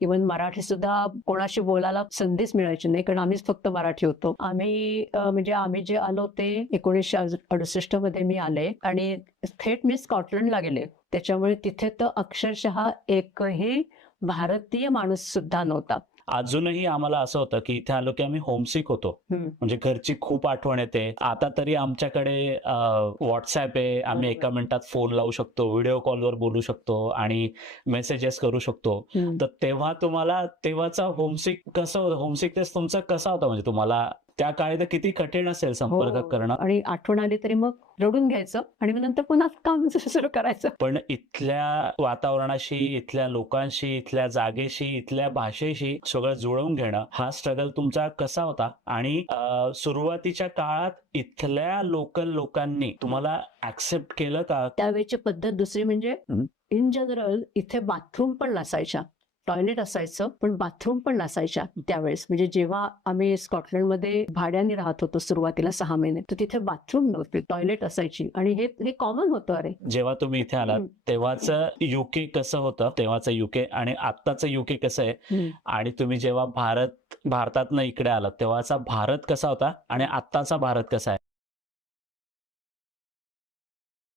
Even Marathi सुद्धा कोणाशी बोलायला संधीच मिळायची नाही, कारण आम्हीच फक्त मराठी होतो. म्हणजे आम्ही जे आलो ते 1968 मध्ये मी आले आणि थेट मी स्कॉटलंडला गेले. त्याच्यामुळे तिथे तर अक्षरशः एकही भारतीय माणूस सुद्धा नव्हता. अजूनही आम्हाला असं होतं की इथे आलो की आम्ही होमसिक होतो, म्हणजे घरची खूप आठवण येते. आता तरी आमच्याकडे व्हॉट्सअप आहे, आम्ही एका मिनिटात फोन लावू शकतो, व्हिडिओ कॉलवर बोलू शकतो आणि मेसेजेस करू शकतो. तर तेव्हा तुम्हाला तेव्हाचा होमसिकनेस तुमचा कसा होता? म्हणजे तुम्हाला त्या काळी तर किती कठीण असेल संपर्क करणं. आणि आठवण आली तरी मग रडून घ्यायचं आणि मग नंतर पुन्हा काम सुरू करायचं. पण इथल्या वातावरणाशी, इथल्या लोकांशी, इथल्या जागेशी, इथल्या भाषेशी सगळं जुळवून घेणं हा स्ट्रगल तुमचा कसा होता? आणि सुरुवातीच्या काळात इथल्या लोकल लोकांनी तुम्हाला ऍक्सेप्ट केलं का? त्यावेळेची पद्धत दुसरी म्हणजे इन जनरल इथे बाथरूम पण नसायच्या. टॉयलेट असायचं पण बाथरूम पण नसायच्या त्यावेळेस. म्हणजे जेव्हा आम्ही स्कॉटलंडमध्ये भाड्याने राहत होतो सुरुवातीला 6 महिने, तर तिथे बाथरूम नव्हते, टॉयलेट असायची आणि हे कॉमन होतं. अरे जेव्हा तुम्ही इथे आलात तेव्हाचं युके कसं होतं, तेव्हाचं युके आणि आत्ताचं युके कसं आहे? आणि तुम्ही जेव्हा भारतातनं इकडे आलात तेव्हाचा भारत कसा होता आणि आत्ताचा भारत कसा आहे?